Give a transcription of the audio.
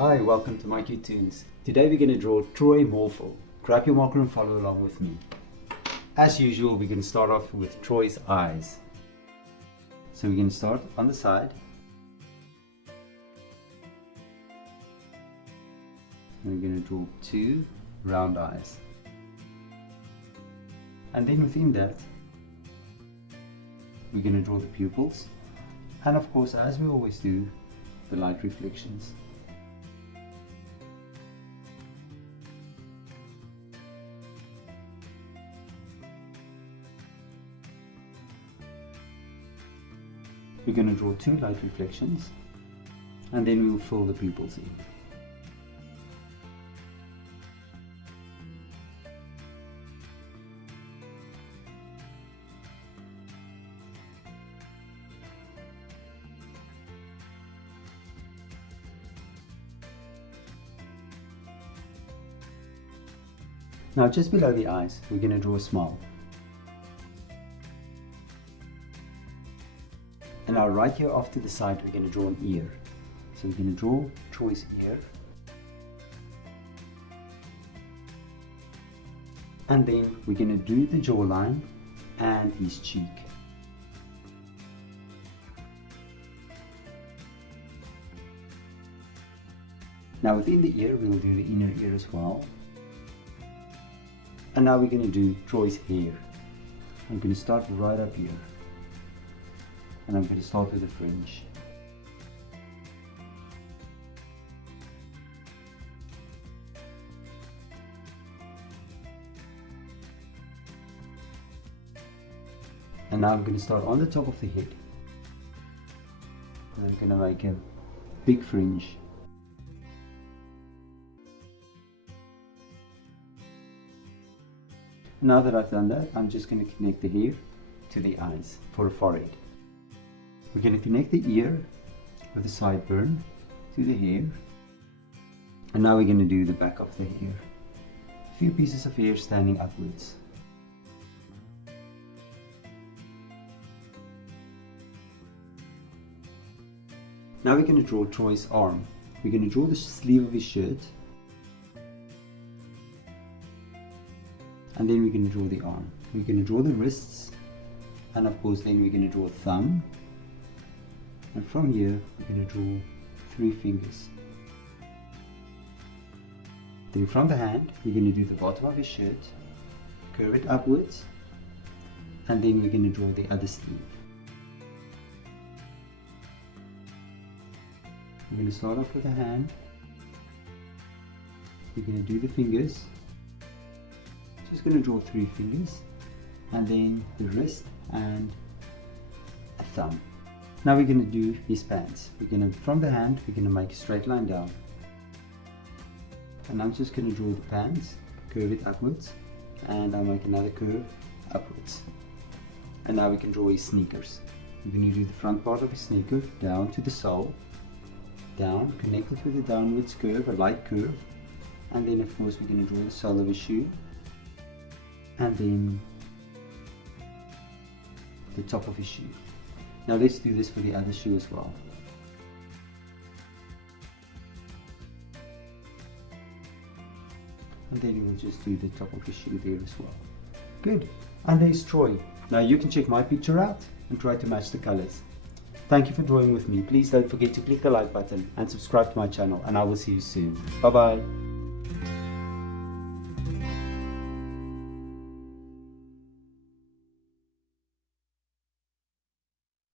Hi, welcome to My Cute Toons. Today we're going to draw Troy Morphle. Grab your marker and follow along with me. As usual, we're going to start off with Troy's eyes. So we're going to start on the side. And we're going to draw 2 round eyes. And then within that, we're going to draw the pupils. And of course, as we always do, the light reflections. We're going to draw 2 light reflections, and then we will fill the pupils in. Now just below the eyes, we're going to draw a smile. And now right here off to the side, we're going to draw an ear. So we're going to draw Troy's ear. And then we're going to do the jawline and his cheek. Now within the ear, we'll do the inner ear as well. And now we're going to do Troy's hair. I'm going to start right up here. And I'm going to start with the fringe. And now I'm going to start on the top of the head. And I'm going to make a big fringe. Now that I've done that, I'm just going to connect the hair to the eyes for a forehead. We're going to connect the ear with the sideburn to the hair. And now we're going to do the back of the hair. A few pieces of hair standing upwards. Now we're going to draw Troy's arm. We're going to draw the sleeve of his shirt. And then we're going to draw the arm. We're going to draw the wrists. And of course then we're going to draw a thumb. And from here, we're going to draw 3 fingers. Then from the hand, we're going to do the bottom of his shirt, curve it upwards, and then we're going to draw the other sleeve. We're going to start off with the hand. We're going to do the fingers. Just going to draw 3 fingers, and then the wrist and a thumb. Now we're going to do his pants. From the hand, we're going to make a straight line down. And I'm just going to draw the pants, curve it upwards, and I'll make another curve upwards. And now we can draw his sneakers. We're going to do the front part of his sneaker, down to the sole, down, connect it with a downwards curve, a light curve. And then of course we're going to draw the sole of his shoe. And then the top of his shoe. Now let's do this for the other shoe as well. And then we'll just do the top of his shoe there as well. Good. And there's Troy. Now you can check my picture out and try to match the colors. Thank you for drawing with me. Please don't forget to click the like button and subscribe to my channel, and I will see you soon. Bye bye.